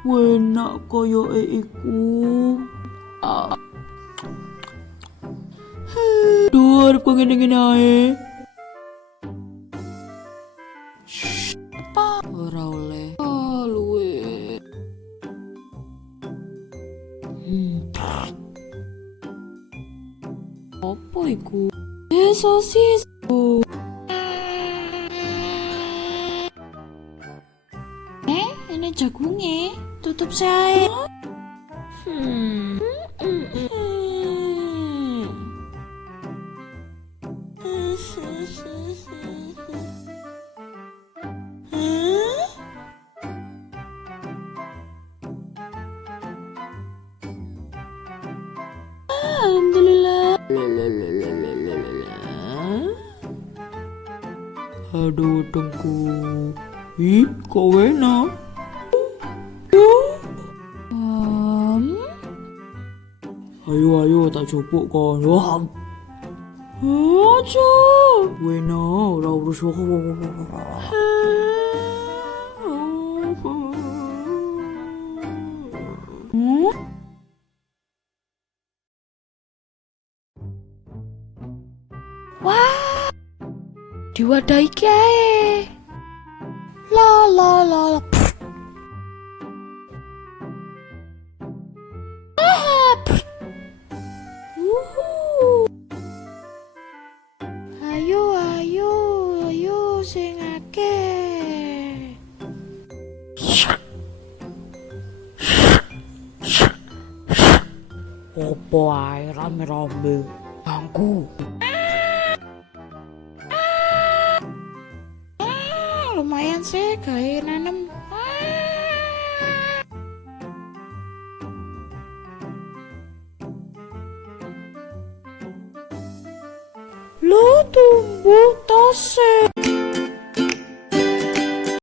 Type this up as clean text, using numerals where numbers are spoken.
Enak koyoke iku. Duh, arep kok ngene-ngene ae. Apa? Ora oleh. Luwe. Apa iku? Sosis. Ini jagungnya. Tutup saya. Alhamdulillah. Aduh, dengku. Ih, kok enak? Ayo, tak cupuk kon. Wah. Aja. Wena, ora urus kok. Wah. Diwadahi kae. La. Ayo sing akeh. Opo ae rame-rame bangku. Lumayan sih gawe nanem. Lo tumbuh tose.